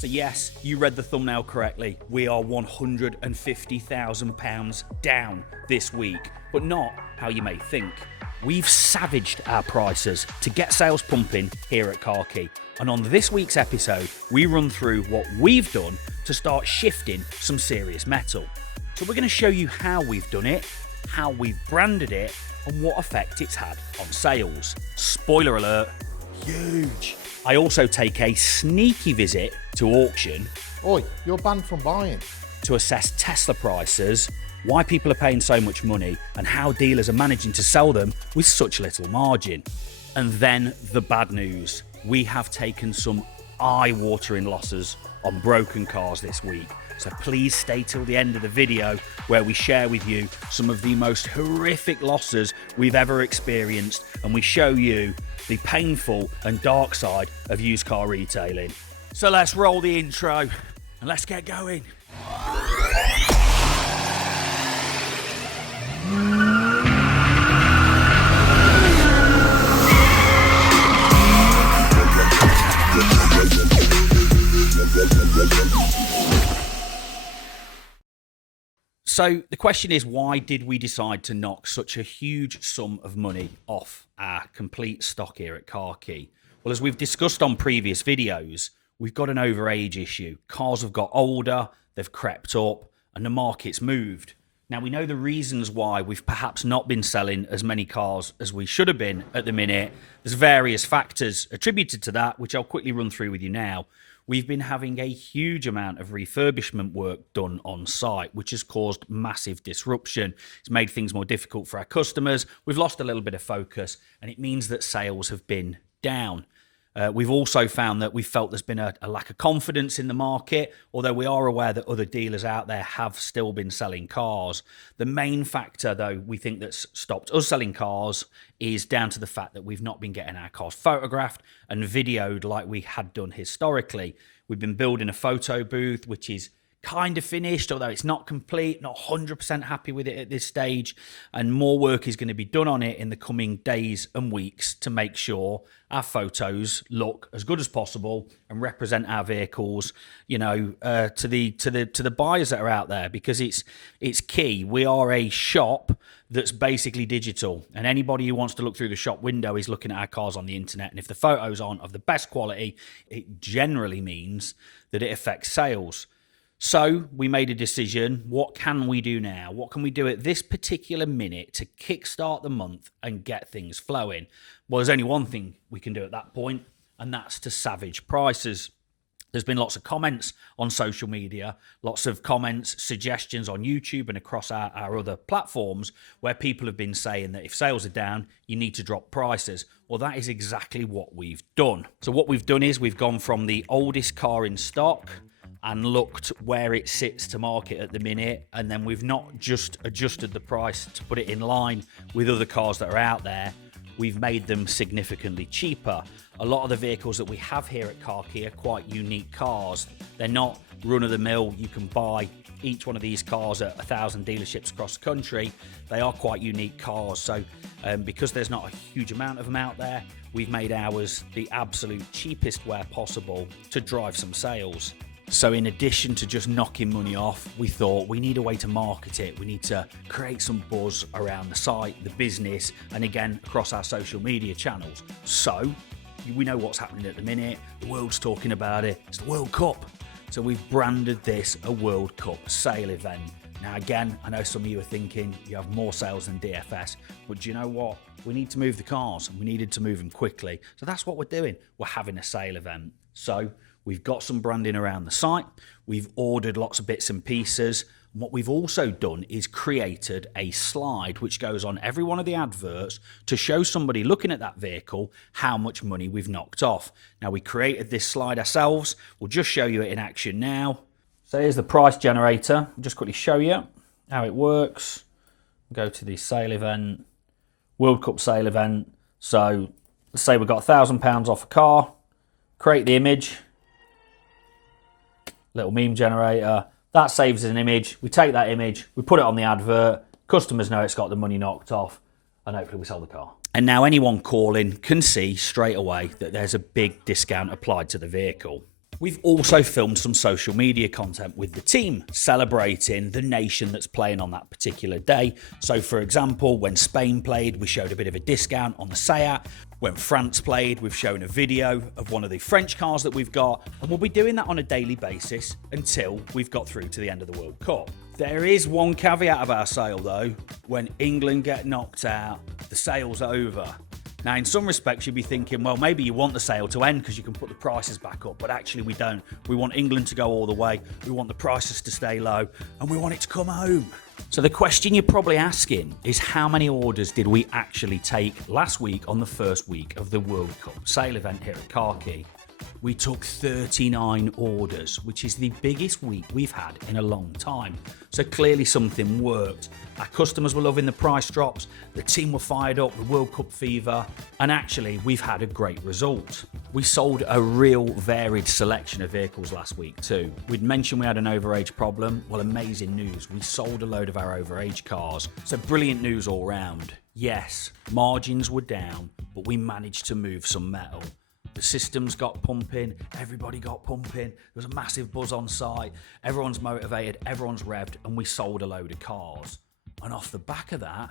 So yes, you read the thumbnail correctly. We are £150,000 down this week, but not how you may think. We've savaged our prices to get sales pumping here at Car Key. And on this week's episode, we run through what we've done to start shifting some serious metal. So we're going to show you how we've done it, how we've branded it, and what effect it's had on sales. Spoiler alert, huge. I also take a sneaky visit to auction. Oi, you're banned from buying. To assess Tesla prices, why people are paying so much money, and how dealers are managing to sell them with such little margin. And then the bad news. We have taken some eye-watering losses on broken cars this week. So please stay till the end of the video where we share with you some of the most horrific losses we've ever experienced, and we show you the painful and dark side of used car retailing. So let's roll the intro and let's get going. So the question is, why did we decide to knock such a huge sum of money off our complete stock here at Car Key? Well, as we've discussed on previous videos, we've got an overage issue. Cars have got older, they've crept up, and the market's moved. Now, we know the reasons why we've perhaps not been selling as many cars as we should have been at the minute. There's various factors attributed to that, which I'll quickly run through with you now. We've been having a huge amount of refurbishment work done on site, which has caused massive disruption. It's made things more difficult for our customers. We've lost a little bit of focus, and it means that sales have been down. We've also found that we felt there's been a lack of confidence in the market, although we are aware that other dealers out there have still been selling cars. The main factor, though, we think that's stopped us selling cars is down to the fact that we've not been getting our cars photographed and videoed like we had done historically. We've been building a photo booth, which is kind of finished, although it's not complete, not 100% happy with it at this stage, and more work is going to be done on it in the coming days and weeks to make sure our photos look as good as possible and represent our vehicles, you know, to the buyers that are out there, because it's key. We are a shop that's basically digital, and anybody who wants to look through the shop window is looking at our cars on the internet, and if the photos aren't of the best quality, it generally means that it affects sales. So we made a decision. What can we do now? What can we do at this particular minute to kickstart the month and get things flowing? Well, there's only one thing we can do at that point, and that's to savage prices. There's been lots of comments on social media, lots of comments, suggestions on YouTube and across our other platforms where people have been saying that if sales are down, you need to drop prices. Well, that is exactly what we've done. So what we've done is we've gone from the oldest car in stock and looked where it sits to market at the minute, and then we've not just adjusted the price to put it in line with other cars that are out there. We've made them significantly cheaper. A lot of the vehicles that we have here at Car Key are quite unique cars. They're not run-of-the-mill. You can buy each one of these cars at 1,000 dealerships across the country. They are quite unique cars. So because there's not a huge amount of them out there, we've made ours the absolute cheapest where possible to drive some sales. So in addition to just knocking money off, we thought we need a way to market it. We need to create some buzz around the site, the business, and again, across our social media channels. So we know what's happening at the minute. The world's talking about it. It's the World Cup. So we've branded this a World Cup sale event. Now, again, I know some of you are thinking you have more sales than DFS, but do you know what? We need to move the cars, and we needed to move them quickly. So that's what we're doing. We're having a sale event. So we've got some branding around the site. We've ordered lots of bits and pieces. And what we've also done is created a slide which goes on every one of the adverts to show somebody looking at that vehicle how much money we've knocked off. Now, we created this slide ourselves. We'll just show you it in action now. So here's the price generator. I'll just quickly show you how it works. Go to the sale event, World Cup sale event. So let's say we've got £1,000 off a car. Create the image. Little meme generator. That saves as an image. We take that image, we put it on the advert. Customers know it's got the money knocked off, and hopefully we sell the car. And now anyone calling can see straight away that there's a big discount applied to the vehicle. We've also filmed some social media content with the team, celebrating the nation that's playing on that particular day. So for example, when Spain played, we showed a bit of a discount on the Seat. When France played, we've shown a video of one of the French cars that we've got, and we'll be doing that on a daily basis until we've got through to the end of the World Cup. There is one caveat of our sale though. When England get knocked out, the sale's over. Now, in some respects, you'd be thinking, well, maybe you want the sale to end because you can put the prices back up, but actually we don't. We want England to go all the way, we want the prices to stay low, and we want it to come home. So the question you're probably asking is, how many orders did we actually take last week on the first week of the World Cup sale event here at Car Key? We took 39 orders, which is the biggest week we've had in a long time. So clearly something worked. Our customers were loving the price drops, the team were fired up with World Cup fever, and actually we've had a great result. We sold a real varied selection of vehicles last week too. We'd mentioned we had an overage problem. Well, amazing news. We sold a load of our overage cars. So brilliant news all round. Yes, margins were down, but we managed to move some metal. The systems got pumping, everybody got pumping, there was a massive buzz on site, everyone's motivated, everyone's revved, and we sold a load of cars. And off the back of that,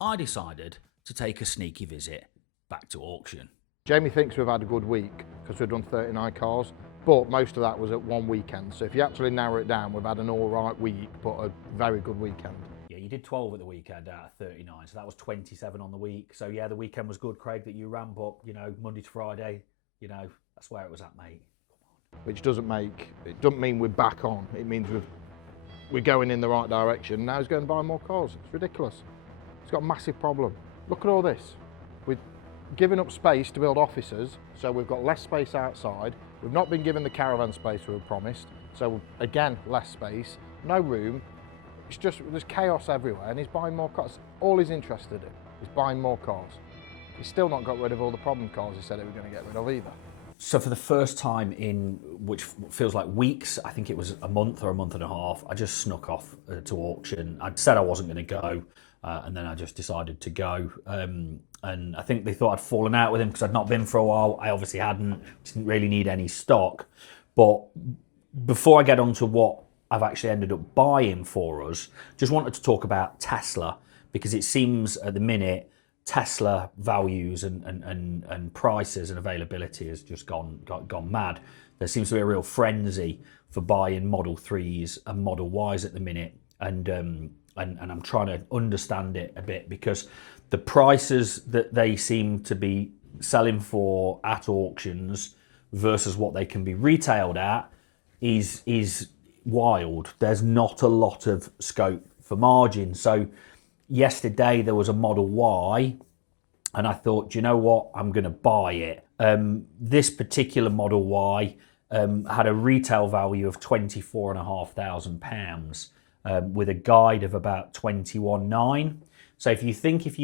I decided to take a sneaky visit back to auction. Jamie thinks we've had a good week because we've done 39 cars, but most of that was at one weekend. So if you actually narrow it down, we've had an all right week, but a very good weekend. Yeah, you did 12 at the weekend out of 39, so that was 27 on the week. So yeah, the weekend was good, Craig, that you ramp up, Monday to Friday, that's where it was at, mate. Which doesn't mean we're back on. It means we're going in the right direction. Now he's going to buy more cars. It's ridiculous. He's got a massive problem. Look at all this. We're giving up space to build offices, so we've got less space outside. We've not been given the caravan space we were promised, so again, less space, no room. It's just, there's chaos everywhere, and he's buying more cars. All he's interested in is buying more cars. He's still not got rid of all the problem cars he said he was going to get rid of either. So for the first time in which feels like weeks, I think it was a month or a month and a half, I just snuck off to auction. I'd said I wasn't going to go, and then I just decided to go. And I think they thought I'd fallen out with him because I'd not been for a while. I obviously hadn't, didn't really need any stock. But before I get on to what I've actually ended up buying for us, just wanted to talk about Tesla, because it seems at the minute Tesla values and prices and availability has just gone mad. There seems to be a real frenzy for buying Model 3s and Model Ys at the minute, and I'm trying to understand it a bit, because the prices that they seem to be selling for at auctions versus what they can be retailed at is wild. There's not a lot of scope for margin. So yesterday there was a Model Y, and I thought, do you know what, I'm going to buy it. This particular Model Y had a retail value of £24,500 with a guide of about 21,900. So if you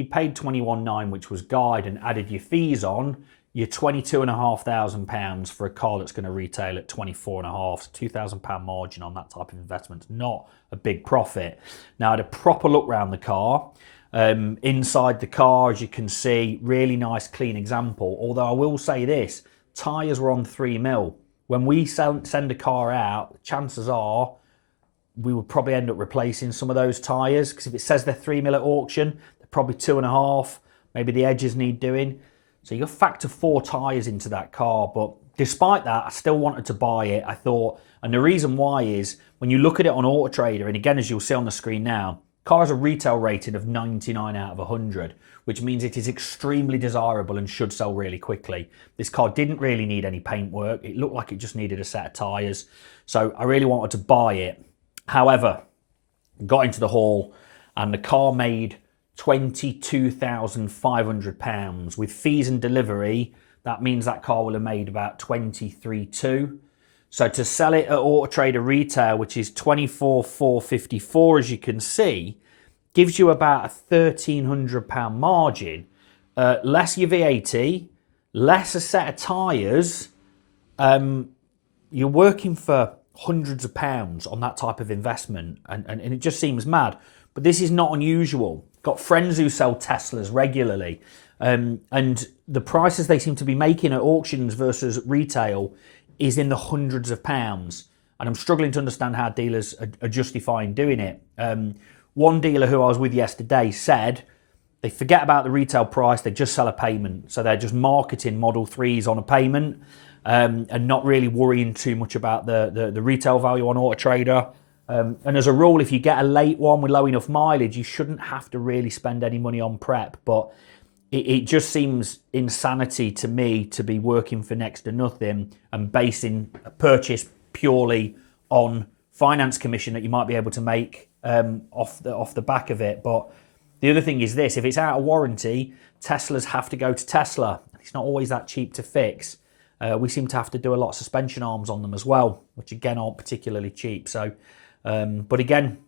paid 21,900, which was guide, and added your fees on, you're £22,500 for a car that's going to retail at 24,500. So £2,000 margin on that type of investment, not a big profit. Now I had a proper look around the car. Inside the car, as you can see, really nice clean example. Although I will say this, tyres were on 3 mil. When we send a car out, chances are we would probably end up replacing some of those tyres, because if it says they're 3 mil at auction, they're probably 2.5. Maybe the edges need doing. So you factor 4 tyres into that car. But despite that, I still wanted to buy it. I thought, and the reason why is, when you look at it on Auto Trader, and again, as you'll see on the screen now, car has a retail rating of 99 out of 100, which means it is extremely desirable and should sell really quickly. This car didn't really need any paint work. It looked like it just needed a set of tyres. So I really wanted to buy it. However, got into the hall, and the car made £22,500 with fees and delivery. That means that car will have made about 23,200. So to sell it at Auto Trader retail, which is 24,454, as you can see, gives you about a £1,300 margin, less your VAT, less a set of tyres. You're working for hundreds of pounds on that type of investment, and it just seems mad. But this is not unusual. Got friends who sell Teslas regularly, and the prices they seem to be making at auctions versus retail is in the hundreds of pounds. And I'm struggling to understand how dealers are justifying doing it. One dealer who I was with yesterday said they forget about the retail price, they just sell a payment. So they're just marketing Model 3s on a payment and not really worrying too much about the retail value on Auto Trader. And as a rule, if you get a late one with low enough mileage, you shouldn't have to really spend any money on prep. But it just seems insanity to me to be working for next to nothing and basing a purchase purely on finance commission that you might be able to make off the back of it. But the other thing is this: if it's out of warranty, Teslas have to go to Tesla. It's not always that cheap to fix. We seem to have to do a lot of suspension arms on them as well, which again aren't particularly cheap. So, but again,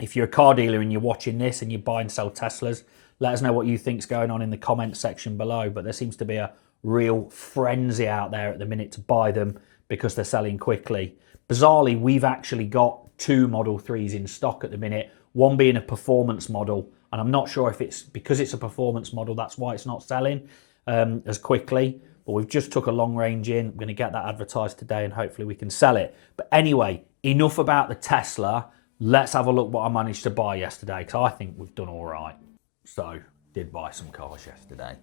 if you're a car dealer and you're watching this and you buy and sell Teslas, let us know what you think's going on in the comment section below. But there seems to be a real frenzy out there at the minute to buy them because they're selling quickly. Bizarrely, we've actually got 2 Model 3s in stock at the minute, one being a performance model. And I'm not sure if it's because it's a performance model, that's why it's not selling as quickly. But we've just took a long range in. I'm going to get that advertised today and hopefully we can sell it. But anyway, enough about the Tesla. Let's have a look what I managed to buy yesterday, because I think we've done all right. So, did buy some cars yesterday.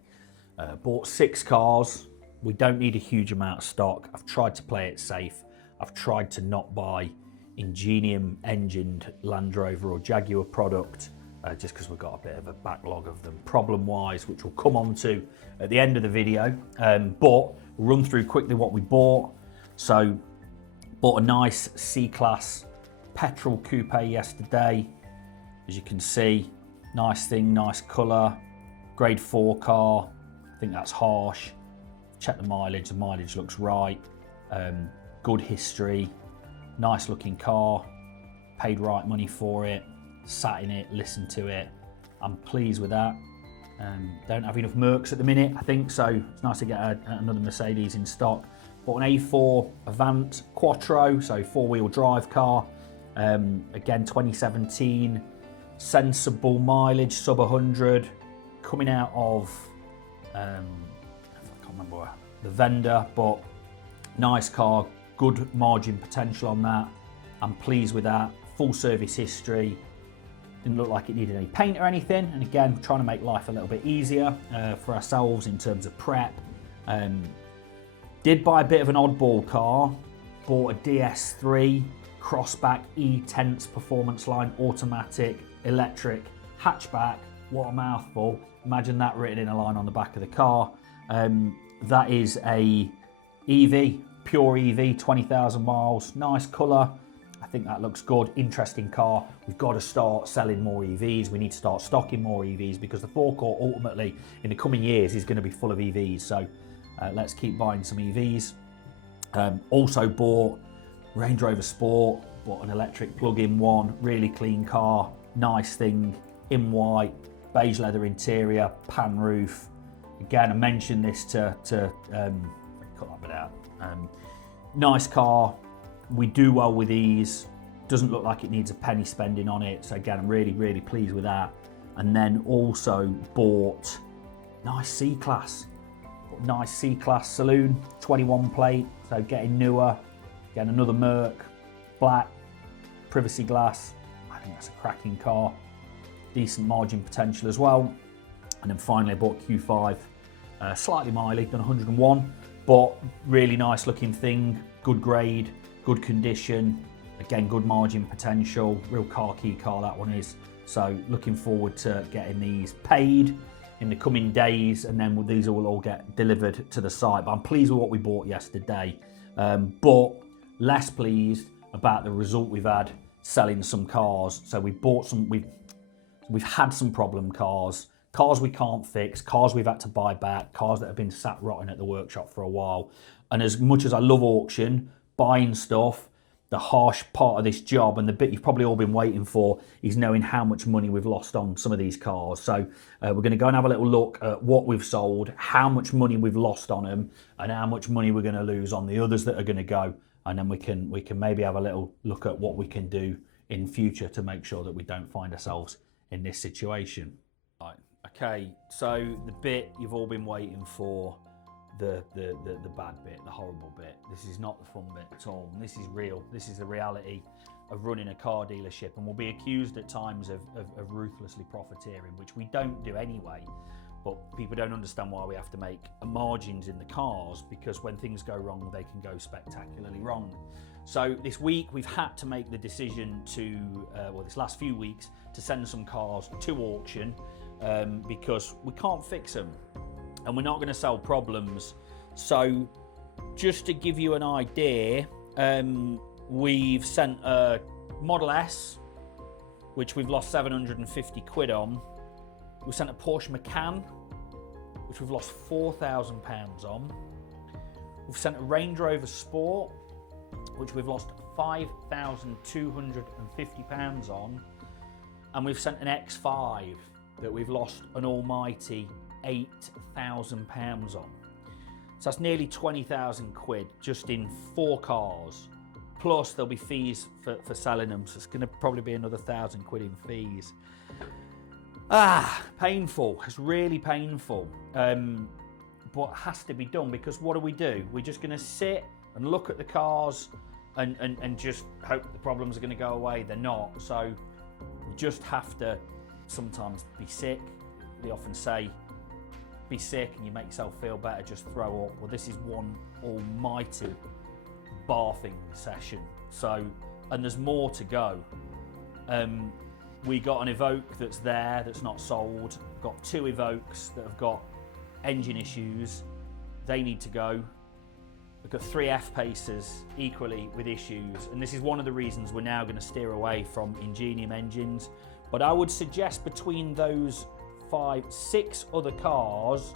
Bought 6 cars. We don't need a huge amount of stock. I've tried to play it safe. I've tried to not buy Ingenium engined Land Rover or Jaguar product, just because we've got a bit of a backlog of them problem-wise, which we'll come on to at the end of the video. But we'll run through quickly what we bought. So, bought a nice C-Class petrol coupe yesterday. As you can see, nice thing, nice colour, grade 4 car. I think that's harsh. Check the mileage looks right. Good history, nice looking car, paid right money for it, sat in it, listened to it. I'm pleased with that. Don't have enough Mercs at the minute, I think, so it's nice to get another Mercedes in stock. Bought an A4 Avant Quattro, so 4-wheel drive car. Again, 2017, sensible mileage, sub 100, coming out of, I can't remember the vendor, but nice car, good margin potential on that. I'm pleased with that. Full service history. Didn't look like it needed any paint or anything. And again, trying to make life a little bit easier for ourselves in terms of prep. Did buy a bit of an oddball car. Bought a DS3 Crossback E-Tense performance line, automatic, electric, hatchback. What a mouthful. Imagine that written in a line on the back of the car. That is a EV, pure EV, 20,000 miles, nice colour. I think that looks good, interesting car. We've got to start selling more EVs. We need to start stocking more EVs because the forecourt ultimately in the coming years is going to be full of EVs. So let's keep buying some EVs. Also bought Range Rover Sport, bought an electric plug-in one, really clean car, nice thing, in white, beige leather interior, pan roof. Again, I mentioned this to cut that bit out. Nice car. We do well with these. Doesn't look like it needs a penny spending on it. So again, I'm really, really pleased with that. And then also bought nice C-Class. Nice C-Class saloon, 21 plate. So getting newer. Again, another Merc, black, privacy glass. I think that's a cracking car. Decent margin potential as well. And then finally I bought Q5. Slightly mileage, done 101. But really nice looking thing. Good grade. Good condition, again, good margin potential, real car key car that one is. So looking forward to getting these paid in the coming days, and then these will all get delivered to the site. But I'm pleased with what we bought yesterday, but less pleased about the result we've had selling some cars. So we bought some, we've had some problem cars we can't fix, cars we've had to buy back, cars that have been sat rotting at the workshop for a while. And as much as I love auction, buying stuff, the harsh part of this job and the bit you've probably all been waiting for is knowing how much money we've lost on some of these cars. So we're going to go and have a little look at what we've sold, how much money we've lost on them, and how much money we're going to lose on the others that are going to go. And then we can maybe have a little look at what we can do in future to make sure that we don't find ourselves in this situation. Right. Okay, so the bit you've all been waiting for, the bad bit, the horrible bit. This is not the fun bit at all. And this is real. This is the reality of running a car dealership, and we'll be accused at times of ruthlessly profiteering, which we don't do anyway. But people don't understand why we have to make margins in the cars, because when things go wrong, they can go spectacularly wrong. So this week we've had to make the decision to, this last few weeks, to send some cars to auction because we can't fix them and we're not going to sell problems. So just to give you an idea, we've sent a Model S, which we've lost 750 quid on. We sent a Porsche Macan, which we've lost £4,000 on. We've sent a Range Rover Sport, which we've lost £5,250 on. And we've sent an X5 that we've lost an almighty £8,000 on. So that's nearly 20,000 quid just in 4 cars. Plus there'll be fees for selling them, so it's going to probably be another 1,000 quid in fees. Painful. It's really painful. But has to be done, because what do? We're just going to sit and look at the cars and just hope the problems are going to go away. They're not. So we just have to sometimes be sick. They often say, be sick and you make yourself feel better, just throw up. Well, this is one almighty barfing session. So, and there's more to go. We got an Evoque that's there, that's not sold. Got 2 Evoques that have got engine issues. They need to go. We've got 3 F-Pacers equally with issues. And this is one of the reasons we're now going to steer away from Ingenium engines. But I would suggest between those 5, 6 other cars,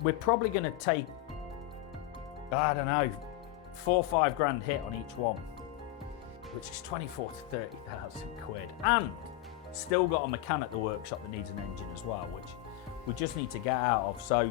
we're probably going to take, I don't know, 4 or 5 grand hit on each one, which is 24 to 30,000 quid. And still got a Macan at the workshop that needs an engine as well, which we just need to get out of. So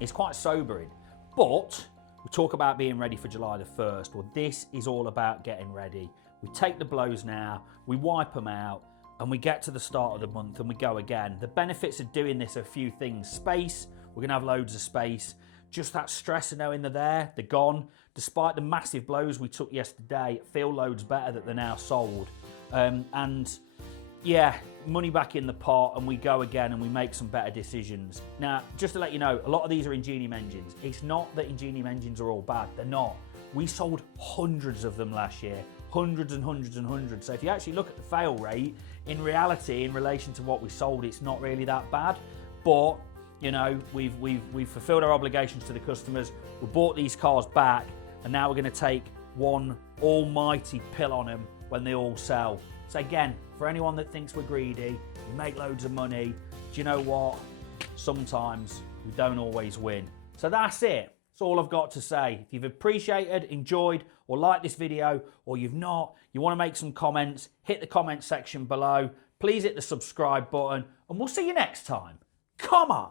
it's quite sobering. But we talk about being ready for July the 1st. Well, this is all about getting ready. We take the blows now, we wipe them out, and we get to the start of the month and we go again. The benefits of doing this are a few things. Space, we're going to have loads of space. Just that stress of knowing they're gone. Despite the massive blows we took yesterday, I feel loads better that they're now sold. And yeah, money back in the pot, and we go again and we make some better decisions. Now, just to let you know, a lot of these are Ingenium engines. It's not that Ingenium engines are all bad, they're not. We sold hundreds of them last year, hundreds and hundreds and hundreds. So if you actually look at the fail rate, in reality, in relation to what we sold, it's not really that bad. But you know, we've fulfilled our obligations to the customers. We bought these cars back, and now we're going to take one almighty pill on them when they all sell. So again, for anyone that thinks we're greedy, we make loads of money, do you know what? Sometimes we don't always win. So that's it. That's all I've got to say. If you've appreciated, enjoyed, or liked this video, or you've not, you want to make some comments, hit the comment section below. Please hit the subscribe button, and we'll see you next time. Come on!